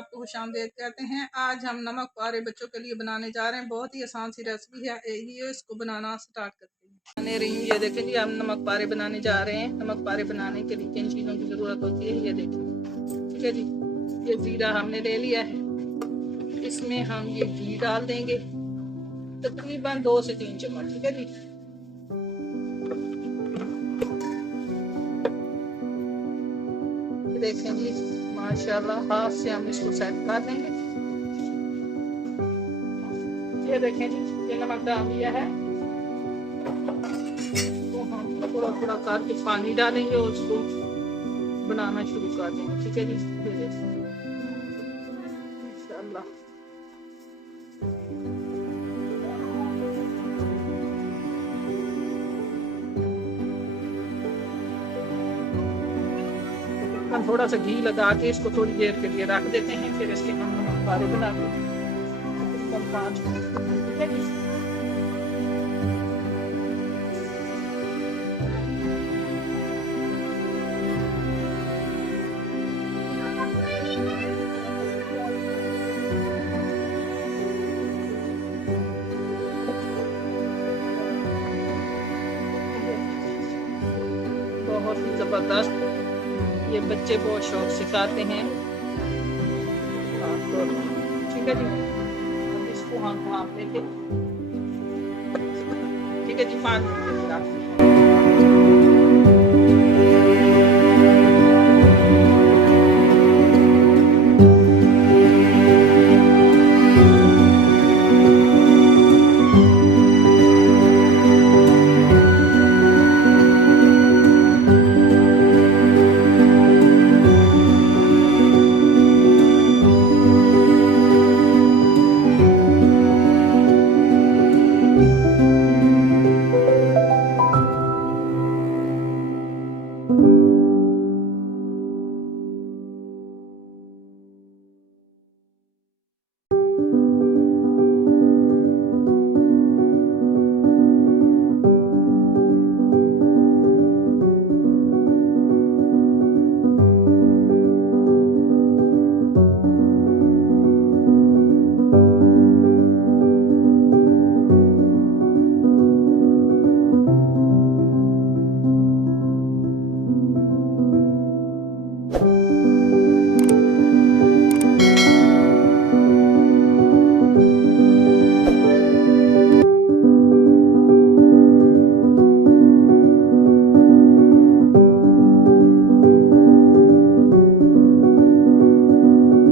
आपको खुशामदीद कहते हैं। आज हम नमक पारे बच्चों के लिए बनाने जा रहे हैं। बहुत ही आसान सी रेसिपी है, ये इसको बनाना स्टार्ट करते हैं। बनाने रही हूँ, ये देखें जी, हम नमक पारे बनाने जा रहे हैं। नमक पारे बनाने के लिए किन चीज़ों की ज़रूरत होती है ये देखें। ठीक है जी, ये जीरा हमने ले लिया है, इसमें हम ये घी डाल देंगे तकरीबन 2 से 3 चम्मच। ठीक है जी, देखें जी माशाल्लाह, हाथ से हम इसको सेट कर देंगे। ये देखें जी, ये नमक डाल दिया है, तो हम थोड़ा थोड़ा करके पानी डालेंगे और उसको बनाना शुरू कर देंगे। ठीक है जी, ये देखें माशाल्लाह। हम थोड़ा सा घी लगा के इसको थोड़ी देर के लिए रख देते हैं, फिर इसके हम नमक पारे बना के 5 मिनट। ठीक है जी, बहुत ही जबरदस्त, ये बच्चे बहुत शौक से खाते हैं। ठीक है जी, अब इसको हम भाप लेके, ठीक है जी, 5 मिनट